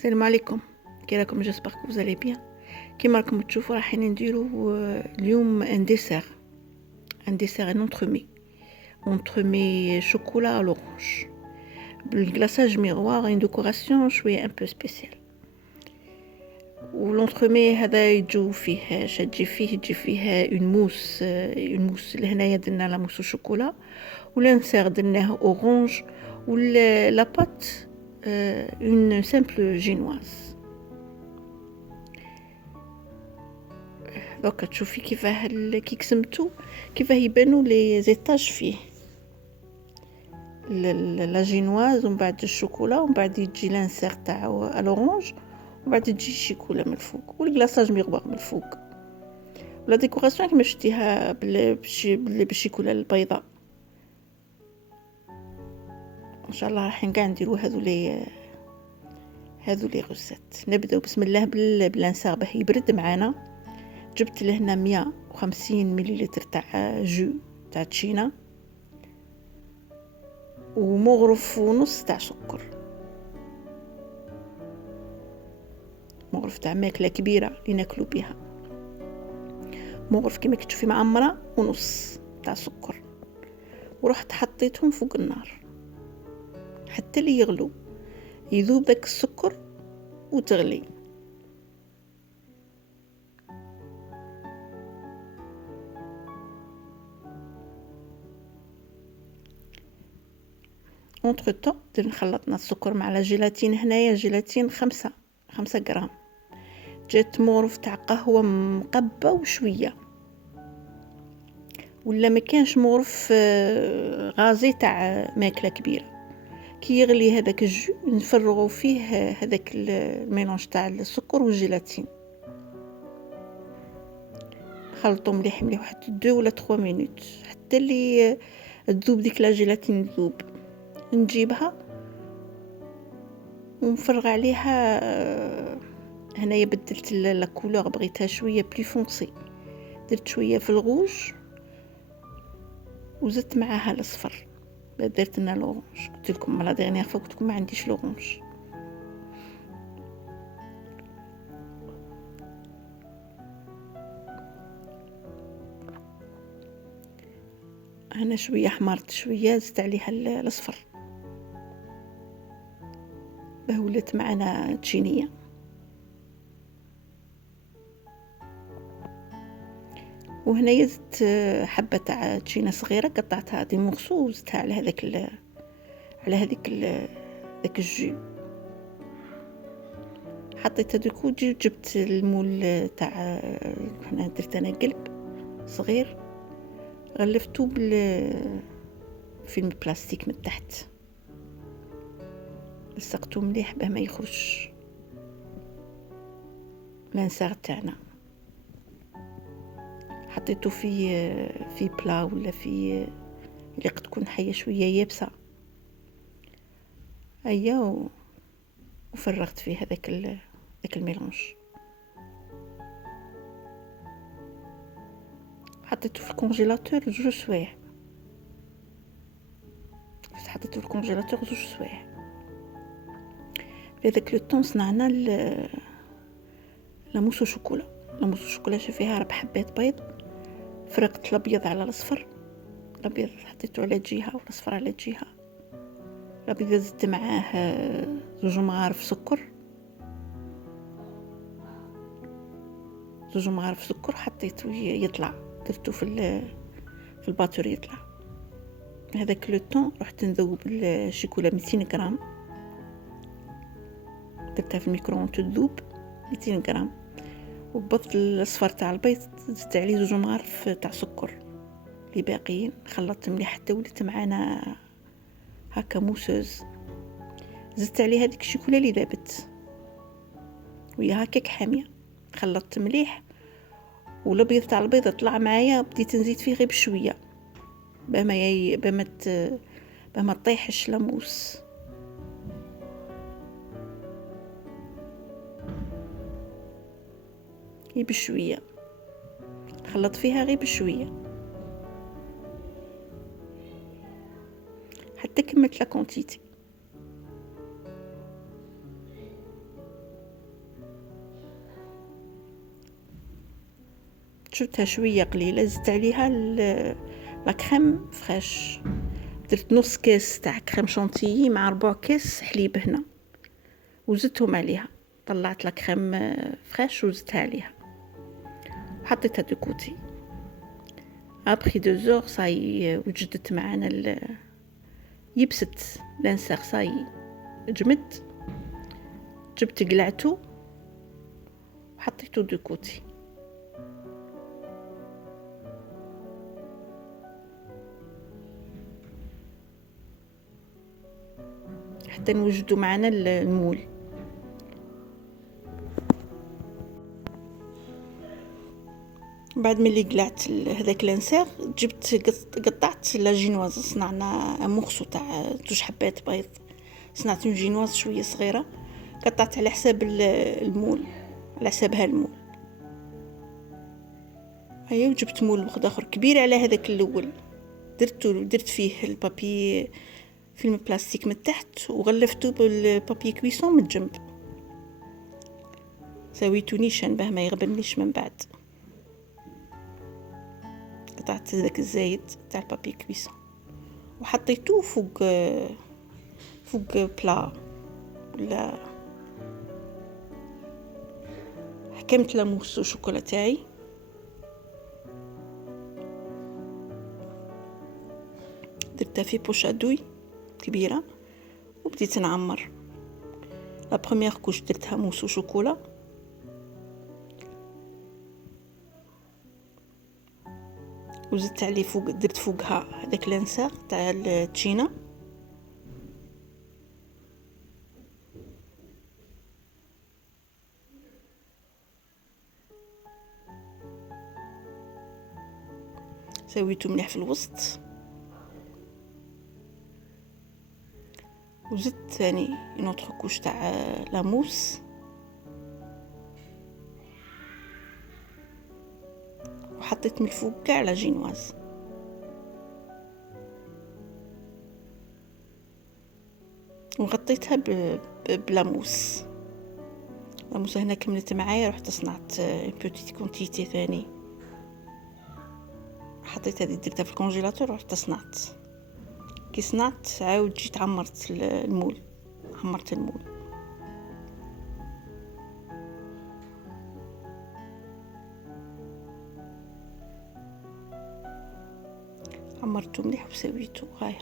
السلام عليكم. كي راكم؟ جيسبر كو فوزالي بيان. كيما راكم تشوفوا رايحين نديرو اليوم ان ديسير ان اونترومي شوكولا لورانج بالكلاصاج ميغوار، ان ديكوراسيون شويه ان بو سبيسيال. والونترومي هذا يجو فيه تجي فيه اون موس لهنايا درنا لا موس شوكولا، والانسير درناه اورانج، ولا بات اون سامبل جينواز. دوكا تشوفي كيفاه كي قسمتو كيفاه يبانو لي زيتاج فيه لا جينواز، ومن بعد الشوكولا، ومن بعد يجي لانسير تاع الاورانج، ومن بعد تجي الشيكولا من الفوق والكلاصاج ميغوار من الفوق، ولا ديكوراسيون كيما شفتيها بالشيكولا البيضاء. ان شاء الله راح كاع نديرو هذو لي غوسيت. نبداو بسم الله بالانسير باه يبرد معانا. جبت لهنا 150 مليلتر تاع جو تاع تشينا، ومغرف ونص تاع سكر، مغرف تاع ماكله كبيره اللي ناكلو بها، مغرف كيما تشوفي معمره ونص تاع سكر. ورحت حطيتهم فوق النار حتى اللي يغلو، يذوب داك السكر وتغلي. اونتر طون خلطنا السكر مع لا جيلاتين. هنايا جيلاتين 5 غرام. جات مغرف تاع قهوه مقبه وشويه، ولا ما كانش مغرف غازي تاع ماكله كبيره. كي يغلي هذاك الجو نفرغوا فيه هذاك الميلونج تاع السكر والجيلاتين، خلطوا مليح مليح واحد 2 ولا 3 مينوت حتى اللي تذوب ديك لا جيلاتين تذوب. نجيبها ونفرغ عليها. هنايا بدلت لا كولور، بغيتها شويه بلي فونسي، درت شويه في الغوج وزدت معاها الاصفر. درت لنا لورانج، قلت لكم لا ديرنيير فوا قلت لكم ما عنديش لورانج. انا شويه حمرت شويه، زدت عليها الاصفر باه ولات معنا تشينيه. وهنا زدت حبه تاع تشينا صغيره قطعتها دي مورسو وزدتها على هذاك على هذيك داك الجو. حطيت هذوك وجبت المول تاع هنا، درت انا قلب صغير غلفتو فيلم بلاستيك من تحت، لصقتو مليح باه ما يخرجش لانسار تاعنا. حطيته في بلا ولا في اللي قد تكون حيه شويه يابسه. ايا وفرغت فيه هذاك الميلونج. حطيته في الكونجيلاتور 2 سوايع. حطيته في الكونجيلاتور 2 سوايع. في هذاك لو طون صنعنا لا موس شوكولا. لا موس شوكولا فيها 4 حبات بيض، فرقت الابيض على الاصفر. الابيض حطيته على جهه والاصفر على جهه. الابيض زدت معاه 2 مغارف سكر، 2 مغارف سكر حطيته يطلع، درته في الباتور يطلع. هذاك لو طون رحت نذوب الشوكولا 200 غرام، درتها في الميكرو تذوب 200 غرام. وبضت الاصفر تاع البيض زدت عليه 2 مغارف تاع سكر اللي باقيين. خلطت مليح حتى ولات معانا هكا موسوز. زدت عليه هذيك الشوكولا اللي ذابت وهي هكاك حاميه. خلطت مليح والابيض تاع البيض طلع معايا. بديت نزيد فيه غير بشويه باه ما تطيحش لاموس. غير بشويه، خلط فيها غير بشويه حتى كملت لا كونتيتي. شفتها شويه قليله، زدت عليها لا كريم فريش، درت نص كاس تاع كريم شونتيي مع 4 كاس حليب هنا وزدتهم عليها. طلعت لا كريم فريش وزدتها عليها وحطيتها دو كوتي. ابري 2 زور صاي وجدت معنا يبست لانسير صاي جمد. جبت قلعته وحطيته دو كوتي. حتى نوجدوا معنا المول. بعد ملي قلعت هذاك لانسير قطعت لا جينواز. صنعنا مخصو تاع 2 حبات بيض، صنعت جينواز شويه صغيره، قطعت على حساب المول، على حسابها المول. ايوا جبت مول اخر كبير على هذاك الاول، درت فيه البابي فيلم بلاستيك من تحت وغلفته بالبابي كويسون من الجنب. سويته نيشان باه ما يغبنليش من بعد. قطعت ذاك الزايد تاع البابي كويسون وحطيته فوق بلا ولا حكمت لاموس وشوكولا تاعي. درتها في بوشادوي كبيره وبديت نعمر. لا بروميير كوش درتها موس وشوكولا، وزدت عليه فوق، درت فوقها هذاك لانسير تاع التشينا. سويته مليح في الوسط وزدت ثاني نوتر كوش تاع لاموس وحطيت من الفوق كاع لا جينواز. وغطيتها بلاموس. لاموس هنا كملت معايا، رحت صنعت بوتيت كونتيتي ثاني، حطيت هذه درتها في الكونجيلاتور ورحت صنعت. كي صنعت عاود جيت عمرت المول. عمرته مليح وسويته هاي.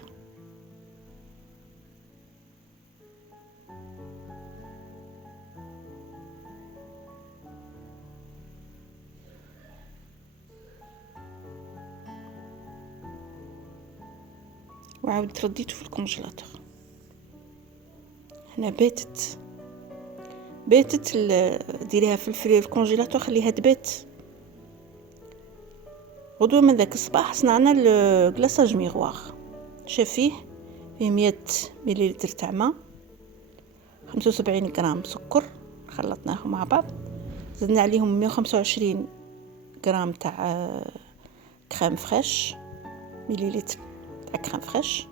وعاود رديته في الكونجيلاتور. هنا باتت ديريها في الكونجيلاتور، خليها تبات. غدوة من ذاك الصباح صنعنا الكلاصاج ميغوار. شاف فيه 100 مليلتر تاع ماء، 75 غرام سكر خلطناهم مع بعض، زدنا عليهم 125 غرام تاع كريم فريش، مليلتر تاع كريم فريش،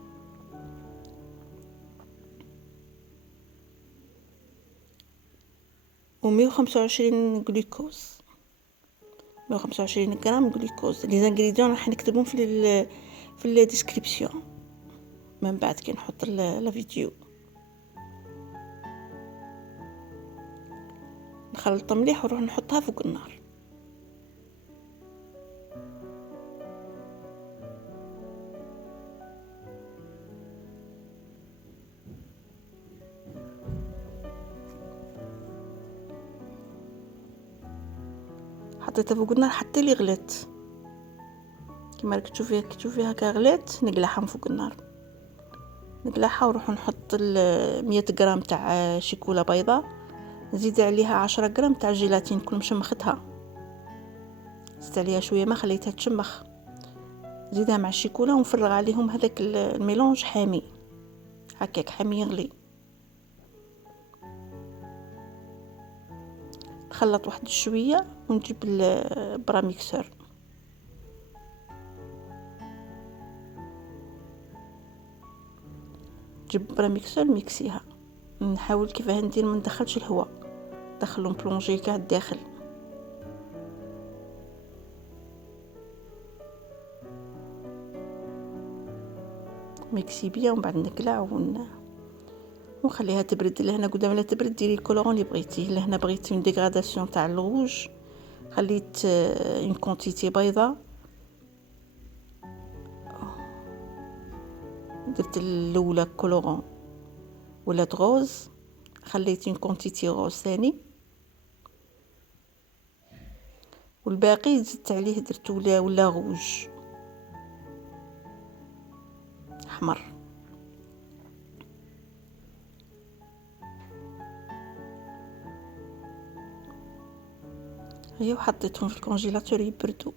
و 125 جلوكوز، 125 غرام جلوكوز. لي زانغريديون راح نكتبهم في الديسكريبسيون من بعد كي نحط لا فيديو. نخلطها مليح ونروح نحطها فوق النار. حطيتها فوق النار حتى لي غلات، كيما راك تشوفيها كا غلات. نقلعها من فوق النار، نقلعها ونروح نحط 100 غرام تاع شيكولا بيضاء، نزيد عليها 10 غرام تاع جيلاتين كل مشمختها، زدت عليها شويه ما خليتها تشمخ، زيدها مع الشيكولا ونفرغ عليهم هذاك الميلونج حامي هكاك حامي يغلي. نخلط واحد شويه ونجيب البراميكسور، جيب براميكسور ميكسيها. نحاول كيفاه ندير ما ندخلش الهواء، دخلهم بلونجي كاع الداخل. ميكسي بيان ومن بعد نقلع ونخليها تبرد. لهنا قدام لا تبرد ديري الكولورون اللي بغيتيه. لهنا بغيت من ديغراداسيون تاع الغوج، خليت اون كونتيتي بيضه، درت الاولى كولورون ولا غوز، خليت اون كونتيتي غوز ثاني، والباقي زدت عليه درت ولا غوج احمر. هي وحطيتهم في الكونجيلاتور يبردوا.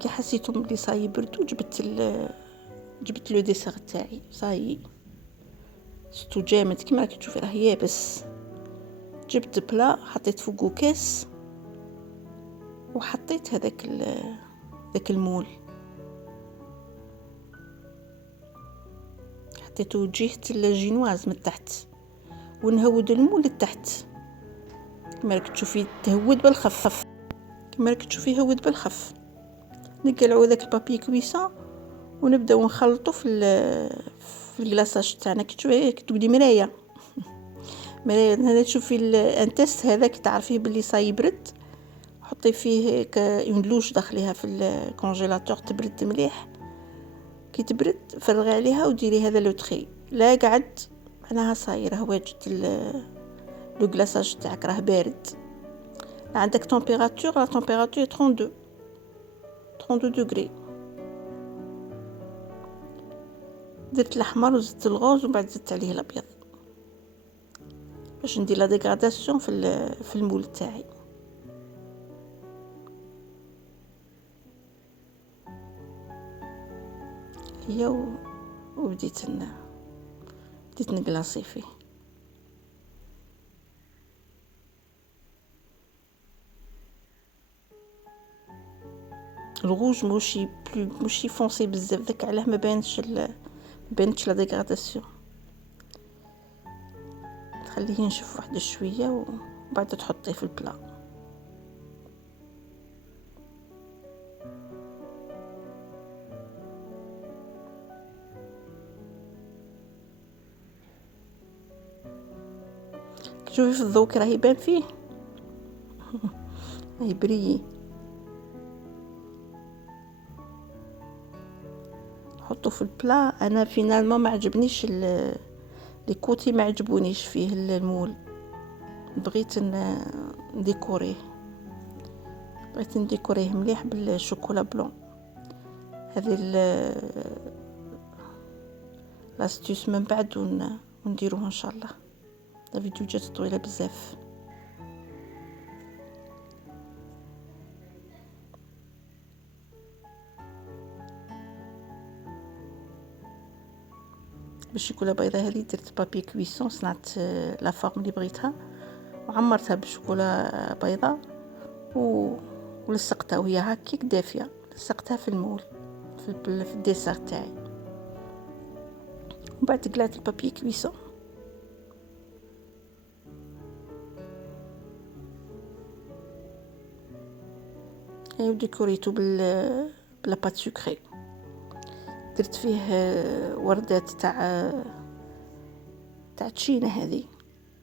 كي حسيتهم بلي صاي يبردوا جبت لو ديسير تاعي صاي ستو جامد كيما راكي تشوفي راه يابس. جبت بلا حطيت فوقو كاس وحطيت داك المول، حطيته جهة الجينواز من تحت ونهود المول لتحت كما راك تشوفي تهود بالخف، كما راك تشوفي هود بالخف. نقلعوا داك البابي كويسون ونبداو نخلطوا في الكلاصاج تاعنا. كي تشوفي تقولي مرايه مرايه. هنا تشوفي الانتست هذاك تعرفيه باللي صاي يبرد، حطي فيه اون لوش داخليها في الكونجيلاتور تبرد مليح. كي تبرد فرغي عليها وديري هذا لو تري. لا قعد معناها صاير راه واجد لو كلاصاج تاعك راه بارد. عندك تمبيراتور، لا تمبيراتور 32 دوغري. درت الاحمر وزدت الغوز ومن بعد زدت عليه الابيض باش ندير لا ديغراداسيون في المول تاعي. هي وبديت نقلاصي فيه. الغوج موشي فونسي بزاف، داك علاه ما بانتش لا ديغراداسيون. تخليه ينشف واحد شويه وبعد تحطيه في البلا. شوفي في الضوء راه يبان فيه يبري. حطو في البلا. انا فينالمون ما عجبنيش لي كوتي، ما عجبونيش فيه المول. بغيت نديكوريه مليح بالشوكولا بلون. هذه لاستيوس من بعد ونديروه ان شاء الله. الفيديو جات طويله بزاف. بالشوكولا بيضاء هذه درت بابي كويسون، صنعت لا فورم اللي بغيتها وعمرتها بالشوكولا بيضاء ولصقتها وهي هكيك دافيه. لصقتها في المول في الديسير تاعي. ومن بعد قلعت البابي كويسون. وديكوريتو بلا بات سكري. درت فيه وردات تاع تشينا.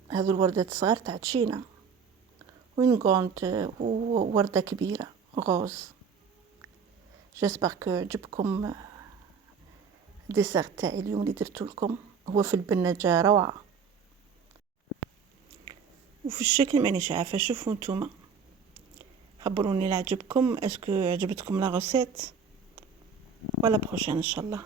هذو الوردات صغار تاع تشينا، وين كونت ووردة كبيرة غوز. جيسبر كو عجبكم ديسير تاعي اليوم اللي درتو لكم. هو في البنجة روعة، وفي الشكل مانيش عارفه. شوفوا نتوما خبروني لا عجبكم، اسكو عجبتكم لا غوسيت. ولا بروشين ان شاء الله.